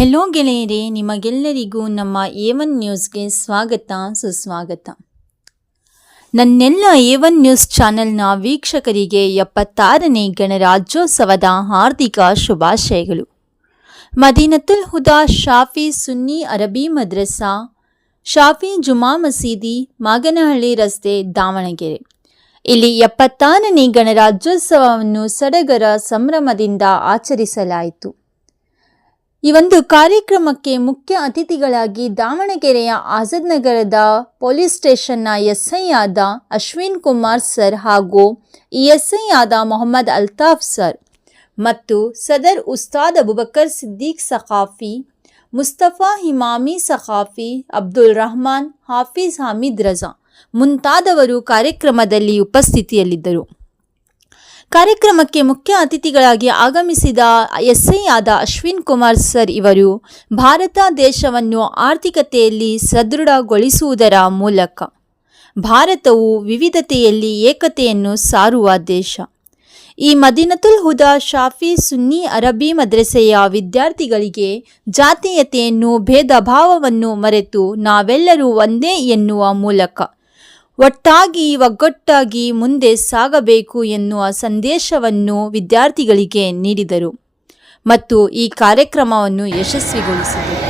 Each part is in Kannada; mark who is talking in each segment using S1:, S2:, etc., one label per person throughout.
S1: ಹೆಲೋ ಗೆಳೆಯರೇ, ನಿಮಗೆಲ್ಲರಿಗೂ ನಮ್ಮ ಏವನ್ ನ್ಯೂಸ್ಗೆ ಸ್ವಾಗತ, ಸುಸ್ವಾಗತ. ನನ್ನೆಲ್ಲ ಏವನ್ ನ್ಯೂಸ್ ಚಾನೆಲ್ನ ವೀಕ್ಷಕರಿಗೆ ಎಪ್ಪತ್ತಾರನೇ ಗಣರಾಜ್ಯೋತ್ಸವದ ಹಾರ್ದಿಕ ಶುಭಾಶಯಗಳು. ಮದೀನತುಲ್ ಹುದಾ, ಶಾಫಿ ಸುನ್ನಿ ಅರಬಿ ಮದ್ರಸಾ, ಶಾಫಿ ಜುಮಾ ಮಸೀದಿ, ಮಾಗನಹಳ್ಳಿ ರಸ್ತೆ ದಾವಣಗೆರೆ. ಇಲ್ಲಿ ಎಪ್ಪತ್ತಾರನೇ ಗಣರಾಜ್ಯೋತ್ಸವವನ್ನು ಸಡಗರ ಸಂಭ್ರಮದಿಂದ ಆಚರಿಸಲಾಯಿತು. ಈ ಒಂದು ಕಾರ್ಯಕ್ರಮಕ್ಕೆ ಮುಖ್ಯ ಅತಿಥಿಗಳಾಗಿ ದಾವಣಗೆರೆಯ ಆಜಾದ್ ನಗರದ ಪೊಲೀಸ್ ಸ್ಟೇಷನ್ನ ಎಸ್ಐ ಆದ ಅಶ್ವಿನ್ ಕುಮಾರ್ ಸರ್ ಹಾಗೂ ಈ ಎಸ್ಐ ಆದ ಮೊಹಮ್ಮದ್ ಅಲ್ತಾಫ್ ಸರ್ ಮತ್ತು ಸದರ್ ಉಸ್ತಾದ್ ಅಬುಬಕರ್ ಸಿದ್ದೀಕ್ ಸಖಾಫಿ, ಮುಸ್ತಫಾ ಹಿಮಾಮಿ ಸಖಾಫಿ, ಅಬ್ದುಲ್ ರಹಮಾನ್, ಹಾಫೀಜ್ ಹಮೀದ್ ರಜಾ ಮುಂತಾದವರು ಕಾರ್ಯಕ್ರಮದಲ್ಲಿ ಉಪಸ್ಥಿತಿಯಲ್ಲಿದ್ದರು. ಕಾರ್ಯಕ್ರಮಕ್ಕೆ ಮುಖ್ಯ ಅತಿಥಿಗಳಾಗಿ ಆಗಮಿಸಿದ ಎಸ್ಐ ಆದ ಅಶ್ವಿನ್ ಕುಮಾರ್ ಸರ್ ಇವರು ಭಾರತ ದೇಶವನ್ನು ಆರ್ಥಿಕತೆಯಲ್ಲಿ ಸದೃಢಗೊಳಿಸುವುದರ ಮೂಲಕ ಭಾರತವು ವಿವಿಧತೆಯಲ್ಲಿ ಏಕತೆಯನ್ನು ಸಾರುವ ದೇಶ. ಈ ಮದಿನತುಲ್ ಹುದಾ ಶಾಫಿ ಸುನ್ನಿ ಅರಬಿ ಮದ್ರಸೆಯ ವಿದ್ಯಾರ್ಥಿಗಳಿಗೆ ಜಾತೀಯತೆಯನ್ನು ಭೇದ ಭಾವವನ್ನು ಮರೆತು ನಾವೆಲ್ಲರೂ ಒಂದೇ ಎನ್ನುವ ಮೂಲಕ ಒಟ್ಟಾಗಿ ಒಗ್ಗಟ್ಟಾಗಿ ಮುಂದೆ ಸಾಗಬೇಕು ಎನ್ನುವ ಸಂದೇಶವನ್ನು ವಿದ್ಯಾರ್ಥಿಗಳಿಗೆ ನೀಡಿದರು ಮತ್ತು ಈ ಕಾರ್ಯಕ್ರಮವನ್ನು ಯಶಸ್ವಿಗೊಳಿಸಿದರು.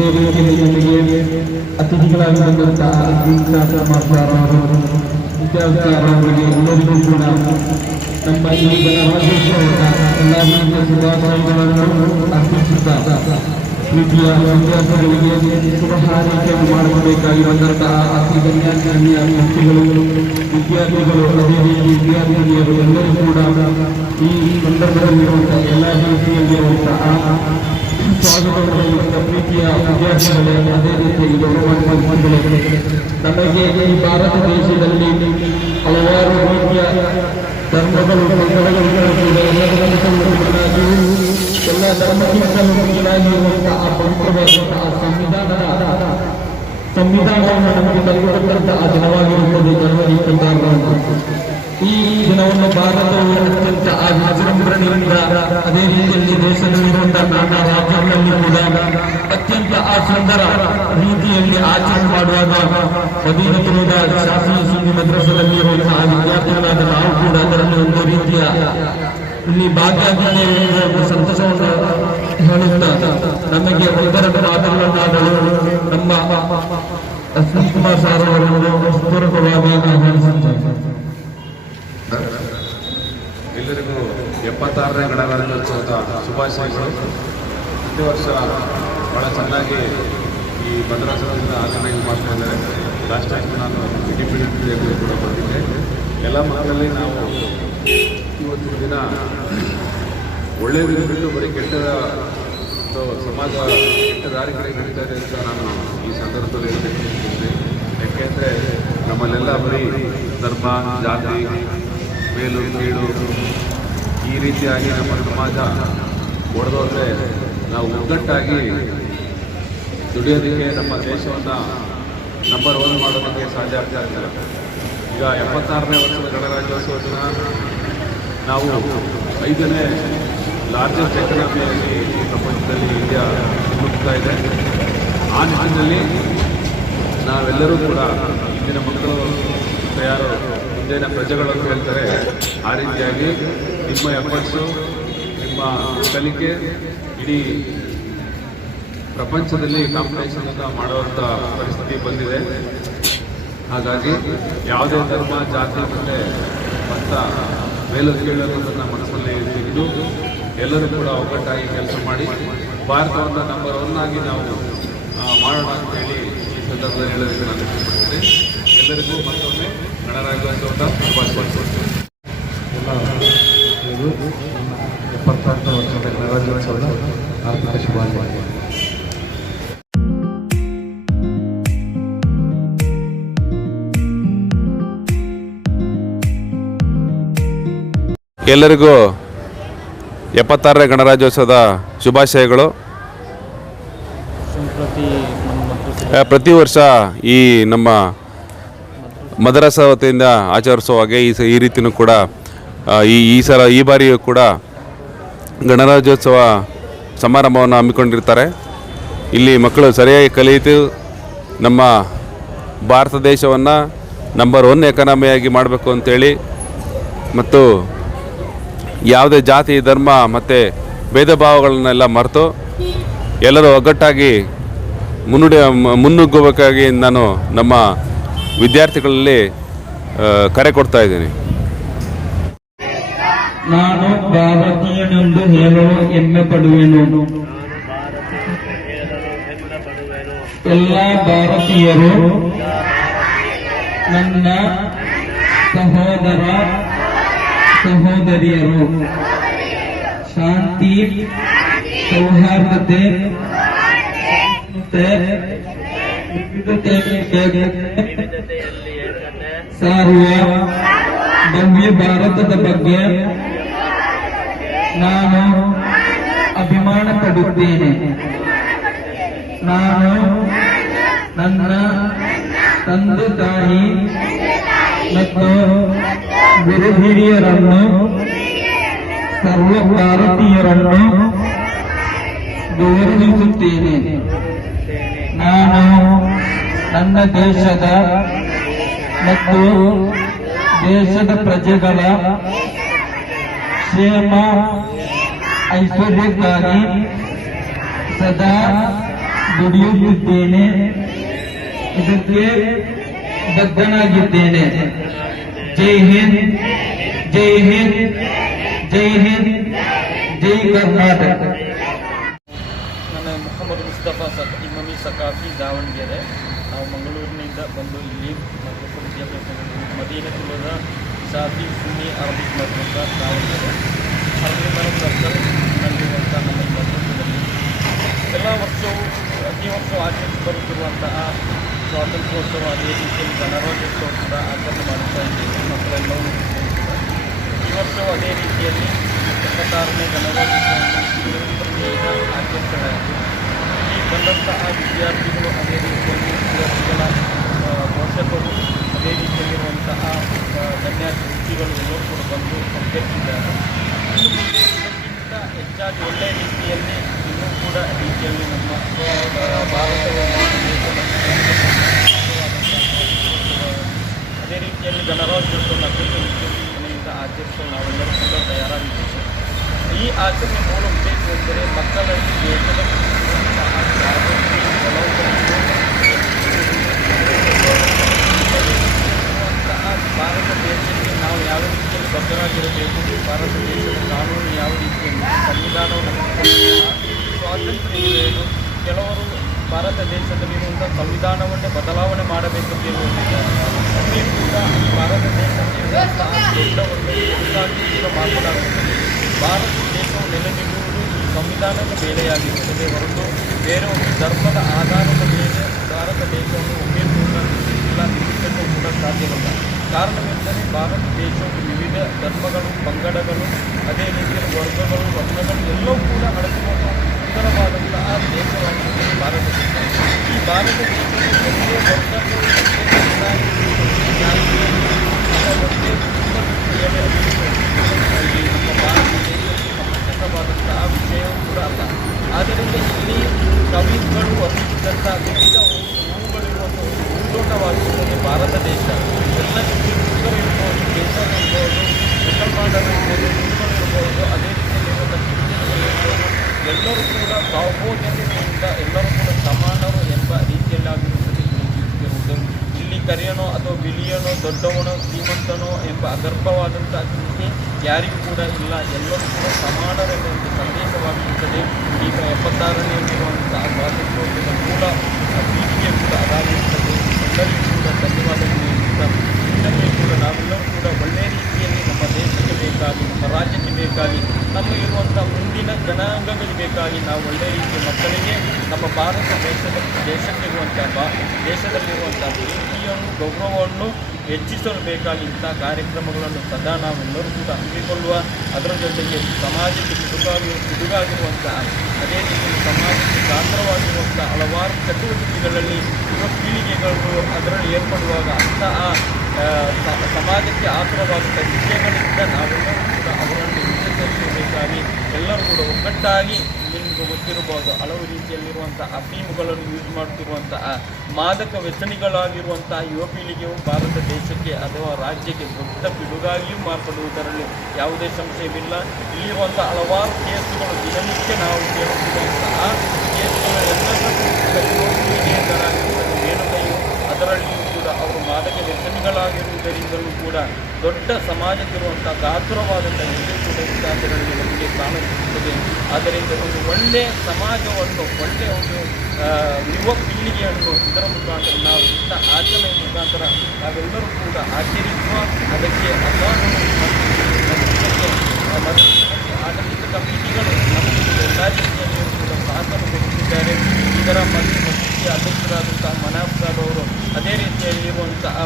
S2: ಅದೇ ರೀತಿಯಲ್ಲಿ ನಮಗೆ ಅತಿಥಿಗಳಾಗಿ ಬಂದಂತಹ ಅಬ್ದುಲ್ ಮಾಸ್ಟಾರ್ ಅವರು ವಿದ್ಯಾರ್ಥಿ ಅವರಿಗೆ ಎಲ್ಲರಿಗೂ ಕೂಡ ನಮ್ಮ ಈ ಗಣರಾಜ್ಯೋತ್ಸವದ ಎಲ್ಲ ರೀತಿಯ ಶುಭಾಶಯಗಳನ್ನು ಅರ್ಪಿಸುತ್ತಾ ಪ್ರೀತಿಯ ವಿದ್ಯಾರ್ಥಿಗಳಿಗೆ ಶುಭ ಹಾರೈಕೆಯನ್ನು ಮಾಡಬೇಕಾಗಿ ಬಂದಂತಹ ಅತಿ ಗಣ್ಯಾನ್ಯ ವ್ಯಕ್ತಿಗಳು ವಿದ್ಯಾರ್ಥಿಗಳು ಅದೇ ರೀತಿ ವಿದ್ಯಾರ್ಥಿನಿಯರು ಎಲ್ಲರೂ ಕೂಡ ಈ ಸಂದರ್ಭದಲ್ಲಿರುವಂತಹ ಎಲ್ಲ ರೀತಿಯಲ್ಲಿರುವಂತಹ ಸ್ವಾಗತವನ್ನು ಪ್ರೀತಿಯ ವಿದ್ಯಾರ್ಥಿಗಳೇ, ಅದೇ ರೀತಿ ಗೌರವಾನ್ವಿತಗಳೇ ನಮಗೆ ಈ ಭಾರತ ದೇಶದಲ್ಲಿ ಹಲವಾರು ರೀತಿಯ ಧರ್ಮಗಳು ಪಂಗಡಗಳು ಎಲ್ಲ ಧರ್ಮಕ್ಕಿಂತ ಮುಖ್ಯವಾಗಿರುವಂತಹ ಪವಿತ್ರವಾದಂತಹ ಸಂವಿಧಾನದ ಸಂವಿಧಾನವನ್ನು ನಮಗೆ ಕಲಿಕೊಟ್ಟಂತಹ ದಿನವಾಗಿರುತ್ತದೆ, ಜನವರಿ ಇಪ್ಪತ್ತಾರರಂದು. ಈ ದಿನವನ್ನು ಭಾರತವು ಅತ್ಯಂತ ವಿಜೃಂಭಣೆಯಿಂದ ಅದೇ ರೀತಿಯಲ್ಲಿ ದೇಶದಲ್ಲಿರುವಂತಹ ನಾನಾ ರಾಜ್ಯಗಳಲ್ಲಿ ಕೂಡ ಅತ್ಯಂತ ಆ ಸುಂದರ ರೀತಿಯಲ್ಲಿ ಆಚರಣೆ ಮಾಡುವಾಗ ಮದೀನತುರದ ಶಾಸನ ಸುದ್ದಿ ಮದ್ರಸದಲ್ಲಿರುವಂತಹ ವಿದ್ಯಾರ್ಥಿಗಳಾದ ನಾವು ಕೂಡ ಅದರಲ್ಲಿ ಒಂದು ರೀತಿಯ ಇಲ್ಲಿ ಭಾಗಿಯಾಗಿದ್ದೇವೆ ಒಂದು ಸಂತಸವನ್ನು ಹೇಳುತ್ತಾ ನಮಗೆ ಒಂದರ ಮಾತುಗಳನ್ನಾಡಲು ನಮ್ಮ ಅಶ್ವಿನ್ ಕುಮಾರ್ ಸಾರ್ ಅವರನ್ನು
S3: ಎಲ್ಲರಿಗೂ ಎಪ್ಪತ್ತಾರನೇ ಗಣರಾಜ್ಯೋತ್ಸವದ ಶುಭಾಶಯಗಳು. ಪ್ರತಿ ವರ್ಷ ಬಹಳ ಚೆನ್ನಾಗಿ ಈ ಭದ್ರಾಸನದಿಂದ ಆಚರಣೆ ಮಾಡ್ತಾ ಇದ್ದಾರೆ. ಲಾಸ್ಟ್ ಟೈಮ್ ನಾನು ಇಂಡಿಪೆಂಡೆನ್ಸ್ ಡೇಗೂ ಕೂಡ ಬಂದಿದ್ದೆ ಎಲ್ಲ ಮಕ್ಕಳಲ್ಲಿ ನಾವು ಇವತ್ತಿನ ದಿನ ಒಳ್ಳೆಯದನ್ನು ಬಿಟ್ಟು ಬರೀ ಕೆಟ್ಟದ ಸಮಾಜ ಕೆಟ್ಟ ದಾರಿಗಳಿಗೆ ನಡೀತಾ ಇದೆ ಅಂತ ನಾನು ಈ ಸಂದರ್ಭದಲ್ಲಿ ಹೇಳ್ತೀನಿ ಯಾಕೆಂದರೆ ನಮ್ಮಲ್ಲೆಲ್ಲ ಬರೀ ಧರ್ಮ, ಜಾತಿ, ಮೇಲು, ಕೀಳು ಈ ರೀತಿಯಾಗಿ ನಮ್ಮ ಸಮಾಜ ಒಡೆದೋದ್ರೆ ನಾವು ಒಗ್ಗಟ್ಟಾಗಿ ದುಡಿಯೋದಕ್ಕೆ ನಮ್ಮ ದೇಶವನ್ನು ನಂಬರ್ ಒನ್ ಮಾಡೋದಕ್ಕೆ ಸಾಧ್ಯ ಆಗ್ತಾ ಇಲ್ಲ. ಈಗ ಎಪ್ಪತ್ತಾರನೇ ವರ್ಷದ ಗಣರಾಜ್ಯೋತ್ಸವ ದಿನ ನಾವು ಐದನೇ ಲಾರ್ಜೆಸ್ಟ್ ಎಕನಾಮಿಯಾಗಿ ಈ ಪ್ರಪಂಚದಲ್ಲಿ ಇಂಡಿಯಾ ಮುಗ್ತಾ ಇದೆ. ಆ ನಿಟ್ಟಿನಲ್ಲಿ ನಾವೆಲ್ಲರೂ ಕೂಡ ಇಂದಿನ ಮಕ್ಕಳು ತಯಾರು ಮುಂದಿನ ಪ್ರಜೆಗಳನ್ನು ಹೇಳ್ತಾರೆ, ಆ ರೀತಿಯಾಗಿ ನಿಮ್ಮ ಎಫರ್ಟ್ಸು, ನಿಮ್ಮ ಕಲಿಕೆ ಇಡೀ ಪ್ರಪಂಚದಲ್ಲಿ ಕಾಂಪಿಟೇಷನ್ ಅಂತ ಮಾಡುವಂಥ ಪರಿಸ್ಥಿತಿ ಬಂದಿದೆ. ಹಾಗಾಗಿ ಯಾವುದೇ ಧರ್ಮ, ಜಾತಿ ಮತ್ತೆ ಅಂತ ಮೇಲು ಕೀಳನ್ನೋದನ್ನು ಮನಸ್ಸಲ್ಲಿ ತೆಗೆದು ಎಲ್ಲರೂ ಕೂಡ ಒಗ್ಗಟ್ಟಾಗಿ ಕೆಲಸ ಮಾಡಿ ಭಾರತವನ್ನು ನಂಬರ್ ಒನ್ ಆಗಿ ನಾವು ಮಾಡೋಣ ಅಂತ ಹೇಳಿ ಈ ಸಂದರ್ಭದಲ್ಲಿ ಹೇಳೋದಕ್ಕೆ ನಾನು ಎಲ್ಲರಿಗೂ ಮತ್ತೊಮ್ಮೆ ಗಣರಾಜ್ಯೋತ್ಸವದ ಶುಭಾಶಯಗಳು ಎಲ್ಲರಿಗೂ ಎಪ್ಪತ್ತಾರನೇ ಗಣರಾಜ್ಯೋತ್ಸವದ ಶುಭಾಶಯಗಳು. ಪ್ರತಿ ವರ್ಷ ಈ ನಮ್ಮ ಮದರಸ ವತಿಯಿಂದ ಆಚರಿಸುವ ಹಾಗೆ ಈ ಸ, ಈ ರೀತಿಯೂ ಕೂಡ ಈ ಈ ಸಲ ಈ ಬಾರಿಯೂ ಕೂಡ ಗಣರಾಜ್ಯೋತ್ಸವ ಸಮಾರಂಭವನ್ನು ಹಮ್ಮಿಕೊಂಡಿರ್ತಾರೆ. ಇಲ್ಲಿ ಮಕ್ಕಳು ಸರಿಯಾಗಿ ಕಲಿಯಿತು ನಮ್ಮ ಭಾರತ ದೇಶವನ್ನು ನಂಬರ್ ಒನ್ ಎಕಾನಮಿಯಾಗಿ ಮಾಡಬೇಕು ಅಂತೇಳಿ ಮತ್ತು ಯಾವುದೇ ಜಾತಿ, ಧರ್ಮ ಮತ್ತು ಭೇದ ಭಾವಗಳನ್ನೆಲ್ಲ ಮರೆತು ಎಲ್ಲರೂ ಒಗ್ಗಟ್ಟಾಗಿ ಮುನ್ನುಡಿ ಮುನ್ನುಗ್ಗಬೇಕಾಗಿ ನಾನು ನಮ್ಮ ವಿದ್ಯಾರ್ಥಿಗಳಲ್ಲಿ ಕರೆ ಕೊಡ್ತಾ ಇದ್ದೀನಿ.
S2: ನಾನು ಭಾರತೀಯನೆಂದು ಹೇಳಲು ಹೆಮ್ಮೆ ಪಡುವೆನು ಎಲ್ಲ ಭಾರತೀಯರು ನನ್ನ ಸಹೋದರ ಸಹೋದರಿಯರು ಶಾಂತಿ ಸೌಹಾರ್ದತೆ ಮತ್ತೆ ವಿವಿಧತೆಯಲ್ಲಿ ಸಾರುವ ಭವ್ಯ ಭಾರತದ ಬಗ್ಗೆ ನಾನು ಅಭಿಮಾನ ಪಡುತ್ತೇನೆ ನಾನು ನನ್ನ ತಂದೆ ತಾಯಿ ಮತ್ತು ಗುರು ಹಿರಿಯರನ್ನು ಸರ್ವ ಭಾರತೀಯರನ್ನು ಗೌರವಿಸುತ್ತೇನೆ. ನಾನು ನನ್ನ ದೇಶದ ಮತ್ತು ದೇಶದ ಪ್ರಜೆಗಳ ಕ್ಷೇಮ ಐಶ್ವರ್ಯಕ್ಕಾಗಿ ಸದಾ ದುಡಿಯುತ್ತಿದ್ದೇನೆ. ಇದಕ್ಕೆ ಬದ್ಧನಾಗಿದ್ದೇನೆ. ಜೈ ಹಿಂದ್ ಜೈ ಹಿಂದ್ ಜೈ ಹಿಂದ್, ಜೈ ಕರ್ನಾಟಕ.
S4: ನನ್ನ ಮೊಹಮ್ಮದ್ ಮುಸ್ತಫಾ ಸಕ್ ಇಮಮಿ ಸಕಾಫಿ ದಾವಣಗೆರೆ. ನಾವು ಮಂಗಳೂರಿನಿಂದ ಬಂದು ಇಲ್ಲಿ ಮದೀನ ಮದೀನತುಲ್ಲದ ಸಾಫಿ ಸುನ್ನಿ ಅರಬಿಕ್ ಮದ್ರಸ ದಾವಣಗೆರೆ. ಹರಳಿಮರ ಸರ್ಕಲ್ ನಲ್ಲಿರುವಂಥ ನಮ್ಮ ಎಲ್ಲ ವರ್ಷವೂ, ಪ್ರತಿ ವರ್ಷ ಆಚರಿಸಿ ಬರುತ್ತಿರುವಂತಹ ಸ್ವಾತಂತ್ರ್ಯೋತ್ಸವ ಅದೇ ರೀತಿಯಲ್ಲಿ ಗಣರಾಜ್ಯೋತ್ಸವ ಕೂಡ ಆಚರಣೆ ಮಾಡ್ತಾ ಇದ್ದೇವೆ ಮಕ್ಕಳೆಲ್ಲವೂ. ಈ ವರ್ಷವೂ ಅದೇ ರೀತಿಯಲ್ಲಿ ಇಪ್ಪತ್ತಾರನೇ ಗಣರಾಜ್ಯೋತ್ಸವವನ್ನು ಆಚರಿಸಲಾಯಿತು ಈ ಬಂದಂತಹ ವಿದ್ಯಾರ್ಥಿಗಳು ಅದೇ ರೀತಿಯಲ್ಲಿ ವಿದ್ಯಾರ್ಥಿಗಳ ಪೋಷಕರು, ಅದೇ ರೀತಿಯಲ್ಲಿರುವಂತಹ ಗಣ್ಯಾತಿಥಿಗಳು ಎಲ್ಲರೂ ಕೂಡ ಬಂದು ಮುಂದೆ ಇದಕ್ಕಿಂತ ಹೆಚ್ಚಾಗಿ ಒಳ್ಳೆಯ ರೀತಿಯಲ್ಲಿ ಇನ್ನೂ ಕೂಡ ರೀತಿಯಲ್ಲಿ ನಮ್ಮ ಭಾರತವನ್ನು ಅದೇ ರೀತಿಯಲ್ಲಿ ಗಣರಾಜ್ಯೋತ್ಸವ ವಿಜೃಂಭಣೆಯಿಂದ ಆಚರಿಸಲು ನಾವೆಲ್ಲರೂ ಕೂಡ ತಯಾರಾಗಿದ್ದೇವೆ ಈ ಆಚರಣೆ ಮೂಲ ಉದ್ದೇಶ ಎಂದರೆ ಮಕ್ಕಳಲ್ಲಿ ದೇಶದ ಭಾರತ ದೇಶಕ್ಕೆ ನಾವು ಯಾವ ರೀತಿಯಲ್ಲಿ ಬದ್ಧರಾಗಿರಬೇಕು, ಭಾರತ ದೇಶದ ಕಾನೂನು ಯಾವ ರೀತಿಯಲ್ಲಿ ಸಂವಿಧಾನವನ್ನು ಸ್ವಾತಂತ್ರ್ಯ ಕೆಲವರು ಭಾರತ ದೇಶದಲ್ಲಿರುವಂಥ ಸಂವಿಧಾನವನ್ನೇ ಬದಲಾವಣೆ ಮಾಡಬೇಕಂತ ಹೇಳುವಂತಿದ್ದಾರೆ ಕೂಡ ಭಾರತ ದೇಶದಲ್ಲಿರುವಂತಹ ದೊಡ್ಡ ಒಂದು ಉದಾಹರಣೆ ಕೂಡ ಮಾತನಾಡುತ್ತದೆ ಭಾರತ ದೇಶವು ನೆಲೆ ನಿಲ್ಲುವುದು ಈ ಸಂವಿಧಾನದ ಮೇಲೆಯಾಗಿರುತ್ತದೆ ಹೊರತು ಬೇರೆ ಒಂದು ಧರ್ಮದ ಆಧಾರದ ಮೇಲೆ ಭಾರತ ದೇಶವನ್ನು ಒಮ್ಮೆ ಇಲ್ಲ ನಿಲ್ಲಿಸಲು ಕೂಡ ಸಾಧ್ಯವಲ್ಲ. ಕಾರಣವೆಂದರೆ ಭಾರತ ದೇಶವು ವಿವಿಧ ಧರ್ಮಗಳು, ಪಂಗಡಗಳು, ಅದೇ ರೀತಿಯಲ್ಲಿ ವರ್ಗಗಳು, ವರ್ಣಗಳು ಎಲ್ಲವೂ ಕೂಡ ಅಡಗಿರುವ ಸುಂದರವಾದಂತಹ ದೇಶವಾಗಿದೆ ಭಾರತ ದೇಶ ಈ ಭಾರತ ದೇಶವು ಒಂದೇ ವರ್ಗಗಳು ಒಂದೇ ಸಮುದಾಯ, ಒಂದೇ ಜಾತಿ, ಅಥವಾ ಒಂದೇ ಕುಟುಂಬ ಇಲ್ಲಿ ನಮ್ಮ ಭಾರತ ದೇಶಕ್ಕೆ ಸಮಂಜಸವಾದಂತಹ ವಿಷಯವೂ ಕೂಡ ಅಲ್ಲ ಆದ್ದರಿಂದ ಇಲ್ಲಿ ಕವಿಗಳು ವರ್ಣಿಸಿದಂತಹ ಭಾರತ ದೇಶ ಎಲ್ಲ ಹಿಂದೂಗಳು ಇರ್ಬೋದು ಕೇಸರ್ ಇರ್ಬೋದು ಮುಸಲ್ಮಾನರು ಇರ್ಬೋದು ಹಿಂದೂಗಳು ಇರ್ಬೋದು ಅದೇ ರೀತಿಯಲ್ಲಿರುವಂಥ ಕ್ರಿಶ್ಚಿಯನ್ಗಳು ಇರ್ಬೋದು ಎಲ್ಲರೂ ಕೂಡ ಸಾಹೋದರ್ಯದಿಂದ ಎಲ್ಲರೂ ಕೂಡ ಸಮಾನರು ಎಂಬ ರೀತಿಯಲ್ಲಾಗಿರುತ್ತದೆ ಇಲ್ಲಿ ಜೀವಿಸಿರುವುದು ಇಲ್ಲಿ ಕರಿಯನೋ ಅಥವಾ ಬಿಳಿಯನೋ ದೊಡ್ಡವನೋ ಶ್ರೀಮಂತನೋ ಎಂಬ ಅಗರ್ಭವಾದಂಥ ಚಿಂತೆ ಯಾರಿಗೂ ಕೂಡ ಇಲ್ಲ. ಎಲ್ಲರೂ ಕೂಡ ಸಮಾನರೆಂಬ ಒಂದು ಸಂದೇಶವಾಗಿರುತ್ತದೆ ಈಗ ಎಪ್ಪತ್ತಾರನೆಯಲ್ಲಿರುವಂತಹ ಸ್ವಾತಂತ್ರ್ಯೋದ್ಯಮ ಮೂಲ ಪೀಳಿಗೆ ಕೂಡ ಅದಾಗಿರುತ್ತದೆ. ಎಲ್ಲರಿಗೂ ಕೂಡ ಧನ್ಯವಾದಗಳು ಇನ್ನೊಮ್ಮೆ ಕೂಡ ನಾವೆಲ್ಲರೂ ಕೂಡ ಒಳ್ಳೆಯ ರೀತಿಯಲ್ಲಿ ನಮ್ಮ ದೇಶಕ್ಕೆ ಬೇಕಾಗಿ, ನಮ್ಮ ರಾಜ್ಯಕ್ಕೆ ಬೇಕಾಗಿ ನಮಗಿರುವಂಥ ಮುಂದಿನ ಜನಾಂಗಗಳಿಗೆ ಬೇಕಾಗಿ ನಾವು ಒಳ್ಳೆಯ ರೀತಿಯ ಮಕ್ಕಳಿಗೆ, ನಮ್ಮ ಭಾರತ ದೇಶದ ದೇಶಕ್ಕಿರುವಂಥ ಬಾ, ದೇಶದಲ್ಲಿರುವಂಥ ಪ್ರೀತಿಯನ್ನು, ಗೌರವವನ್ನು ಹೆಚ್ಚಿಸಲು ಬೇಕಾಗಿ ಇಂಥ ಕಾರ್ಯಕ್ರಮಗಳನ್ನು ಸದಾ ನಾವೆಲ್ಲರೂ ಕೂಡ ಹಮ್ಮಿಕೊಳ್ಳುವ, ಅದರ ಜೊತೆಗೆ ಸಮಾಜಕ್ಕೆ ಪಿಡುಗಾಗಿ ಪಿಡುಗಾಗಿರುವಂತಹ ಅದೇ ರೀತಿ ಸಮಾಜಕ್ಕೆ ಗಾತ್ರವಾಗಿರುವಂಥ ಹಲವಾರು ಚಟುವಟಿಕೆಗಳಲ್ಲಿ ಯುವ ಪೀಳಿಗೆಗಳು ಅದರಲ್ಲಿ ಏರ್ಪಡುವಾಗ ಅಂತಹ ಸಮಾಜಕ್ಕೆ ಆತುರವಾಗುವಂಥ ವಿಷಯಗಳಿಂದ ನಾವೆಲ್ಲರೂ ಕೂಡ ಅವರನ್ನು ಎಚ್ಚರಿಸಬೇಕಾಗಿ ಎಲ್ಲರೂ ಕೂಡ ಒಗ್ಗಟ್ಟಾಗಿ ನಿಮಗೆ ಗೊತ್ತಿರಬಹುದು, ಹಲವು ರೀತಿಯಲ್ಲಿರುವಂತಹ ಅಫೀಮುಗಳನ್ನು ಯೂಸ್ ಮಾಡುತ್ತಿರುವಂತಹ, ಮಾದಕ ವ್ಯಸನಿಗಳಾಗಿರುವಂತಹ ಯುವ ಪೀಳಿಗೆಯು ಭಾರತ ದೇಶಕ್ಕೆ ಅಥವಾ ರಾಜ್ಯಕ್ಕೆ ದೊಡ್ಡ ಪಿಡುಗಾಗಿಯೂ ಮಾರ್ಪಡುವುದರಲ್ಲಿ ಯಾವುದೇ ಸಂಶಯವಿಲ್ಲ. ಇಲ್ಲಿರುವಂಥ ಹಲವಾರು ಕೇಸುಗಳು ದಿನನಿತ್ಯ ನಾವು ಕೇಳುತ್ತಿರುವಂತಹ ಕೇಸುಗಳು ಎಲ್ಲದಕ್ಕೂ ಕೂಡ ಯುವ ಪೀಳಿಗೆಯಿಂದ ಮೇಲುಗೈಯು ಅದರಲ್ಲಿಯೂ ಕೂಡ ಅವರು ಮಾದಕ ವ್ಯಸನಿಗಳಾಗಿರುವುದರಿಂದಲೂ ಕೂಡ ದೊಡ್ಡ ಸಮಾಜಕ್ಕಿರುವಂಥ ಗಾತ್ರವಾದಂಥ ಹಿಂದೆ ಕೂಡ ವಿಚಾರಗಳಲ್ಲಿ ನಮಗೆ ಕಾಣಿಸುತ್ತದೆ ಆದ್ದರಿಂದ ಒಂದು ಒಳ್ಳೆಯ ಸಮಾಜವನ್ನು ಒಳ್ಳೆಯ ಒಂದು ಯುವ ಪೀಳಿಗೆಯನ್ನು ಇದರ ಮುಖಾಂತರ ನಾವು ಇಂಥ ಆಚರಣೆಯ ಮುಖಾಂತರ ನಾವೆಲ್ಲರೂ ಕೂಡ ಆಚರಿಸುವ ಅದಕ್ಕೆ ಆಡಳಿತ ಕಮಿಟಿಗಳು ನಮಗೆ ಎಲ್ಲ ರೀತಿಯಲ್ಲಿ ಕೂಡ ಸಹಕಾರ ಕೊಡುತ್ತಿದ್ದಾರೆ ಇದರ ಮಧ್ಯೆ ಅಧ್ಯಕ್ಷರಾದಂತಹ ಮನಾಫ್ ಸಾಬ್ ಅವರು ಅದೇ ರೀತಿಯಲ್ಲಿರುವಂತಹ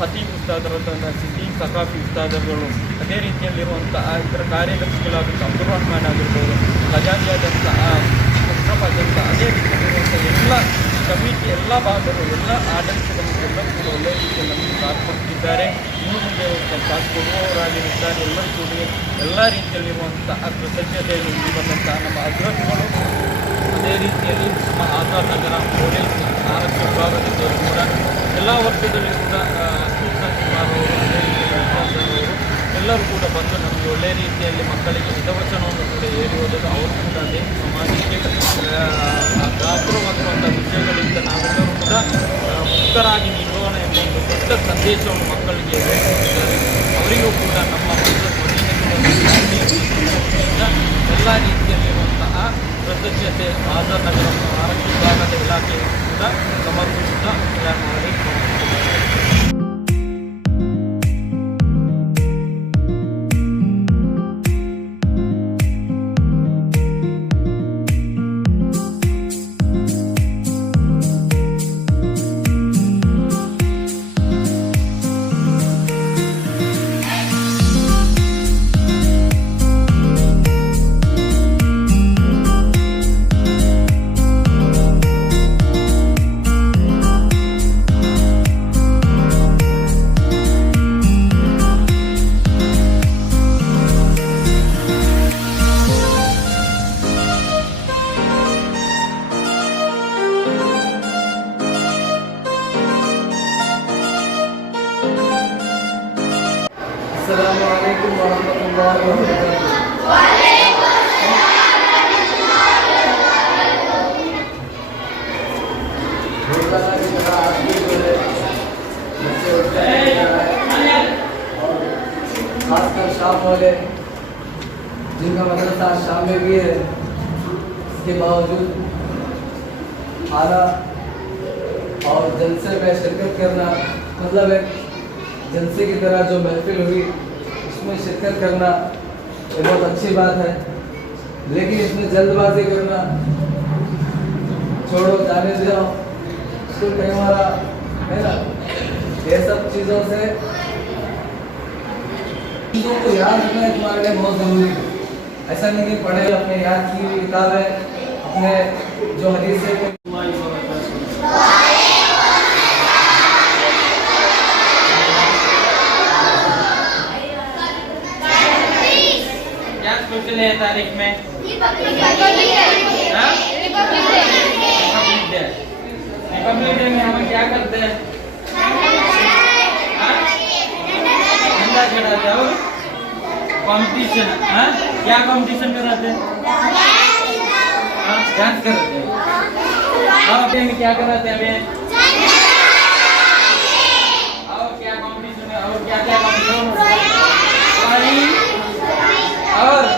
S4: ಫತೀಮ್ ಉಸ್ತಾದರಾದಂತಹ ಸಿದ್ದೀಕ್ ಸಕಾಫಿ ಉಸ್ತಾದರುಗಳು. ಅದೇ ರೀತಿಯಲ್ಲಿರುವಂಥ ಇತರ ಕಾರ್ಯದರ್ಶಿಗಳಾದಂಥ ಅಬ್ದುಲ್ ರಹಮಾನ್ ಆಗಿರ್ಬೋದು ಖಜಾನಿಯಾದಂಥ ಮುಸ್ತಫಾಜ್ ಅಂತ ಅದೇ ರೀತಿಯಲ್ಲಿರುವಂಥ ಎಲ್ಲ ಕಮಿಟಿ, ಎಲ್ಲ ಭಾಗಗಳು ಎಲ್ಲ ಆಡಳಿತದ ಎಲ್ಲ ಕೂಡ ಒಳ್ಳೆಯ ರೀತಿಯಲ್ಲಿ ನಮಗೆ ಸಾಥ್ ಕೊಡ್ತಿದ್ದಾರೆ. ಇನ್ನು ಮುಂದೆ ಸಾಥ್ ಕೊಡುವವರಾಗಿರುತ್ತಾರೆ. ಎಲ್ಲರೂ ಕೂಡ ಎಲ್ಲ ರೀತಿಯಲ್ಲಿರುವಂಥ ಕೃತಜ್ಞತೆಯನ್ನು ಬಂದಂತಹ ನಮ್ಮ ಅಗ್ರಹಿಗಳು ಅದೇ ರೀತಿಯಲ್ಲಿ ನಮ್ಮ ಆಧಾರ್ ನಗರ ಪೊಲೀಸ್ ಆರಕ್ಷಕ ವಿಭಾಗದಿಂದ ಕೂಡ, ಎಲ್ಲ ವರ್ಗದಲ್ಲಿ ಕೂಡ ಅಶ್ವಿನ್ ಕುಮಾರ್ ಅವರು ಅದೇ ರೀತಿ ವಿಶ್ವಾಸ್ ಅವರು ಎಲ್ಲರೂ ಕೂಡ ಬಂದು ನಮಗೆ ಒಳ್ಳೆಯ ರೀತಿಯಲ್ಲಿ ಮಕ್ಕಳಿಗೆ ಹಿತವಚನವನ್ನು ಕೂಡ ಹೇಳಿ ಹೋದರು ಅವರು ಕೂಡ ಅದೇ ಸಮಾಜಕ್ಕೆ ಗಾತ್ರವಾಗಿರುವಂಥ ವಿಷಯಗಳಿಂದ ನಾವೆಲ್ಲರೂ ಕೂಡ ಮುಕ್ತರಾಗಿ ನಿಲ್ಲೋಣ ಎಂಬ ಒಂದು ದೊಡ್ಡ ಸಂದೇಶವನ್ನು ಮಕ್ಕಳಿಗೆ ಅವರಿಗೂ ಕೂಡ ನಮ್ಮ ಮನೆಯಿಂದ ಎಲ್ಲ ರೀತಿಯಲ್ಲಿರುವಂತಹ ಕೃತಜ್ಞತೆ ಆಧಾರ್ ನಗರ ಆರೋಗ್ಯ ವಿಭಾಗದ ಇಲಾಖೆಯು ಕೂಡ ಸಮರ್ಪಿಸುತ್ತಾ ಮಾಡಿ
S2: अस्सलाम वालेकुम वरहमतुल्लाहि व बरकातहू खासकर वाले जिनका मदरसा शाम में भी है इसके बावजूद आना और जलसे में शिरकत करना मतलब है जलसे की तरह जो महफिल हुई, उसमें शिरकत करना ये बहुत अच्छी बात है। लेकिन इसमें जल्दबाजी करना, छोड़ो, जाने दो स्कूल कहीं हमारा, है ना? ये सब चीज़ों से चीज़ों को याद रखना तुम्हारे लिए बहुत ज़रूरी है। ऐसा नहीं कि पढ़े, अपने याद की किताबें अपने जो हदीस है
S4: क्या स्पेशल है तारीख में? रिपब्लिक रिपब्लिक डे में हम क्या करते हैं? हो? कंपटीशन हाँ? क्या कंपटीशन कराते हाँ? डांस कराते हो। और में क्या कराते हैं हमें और क्या कंपटीशन है और क्या क्या कंपटीशन और?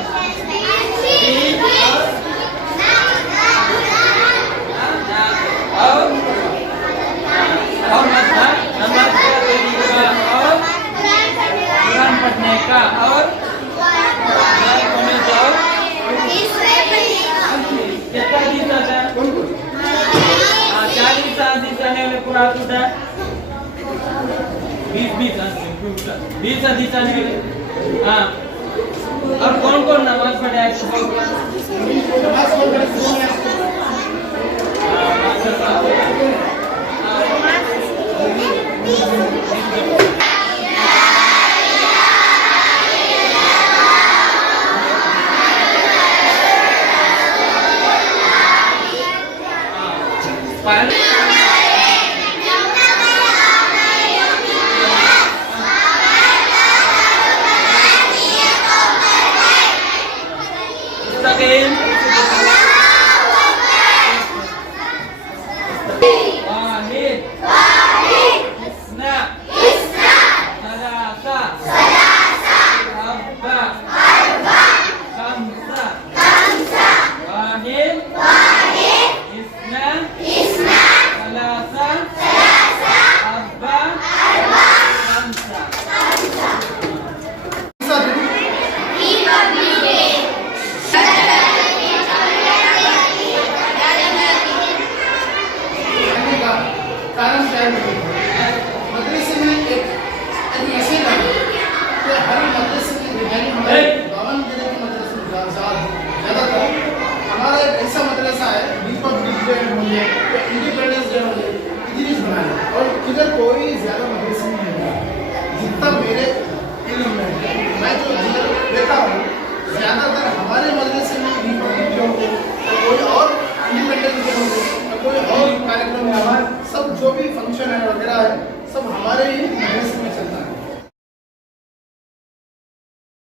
S5: इधर कोई ज़्यादा मदरसे नहीं है। जितना मेरे इल्म में मैं जो जिधर देखा हूँ, ज़्यादातर हमारे मदरसे में रिपब्लिक डे हो या कोई और इंडिपेंडेंस या कोई और कार्यक्रम हमारे सब जो भी फ़ंक्शन है, वगैरह है, सब हमारे ही मदरसे में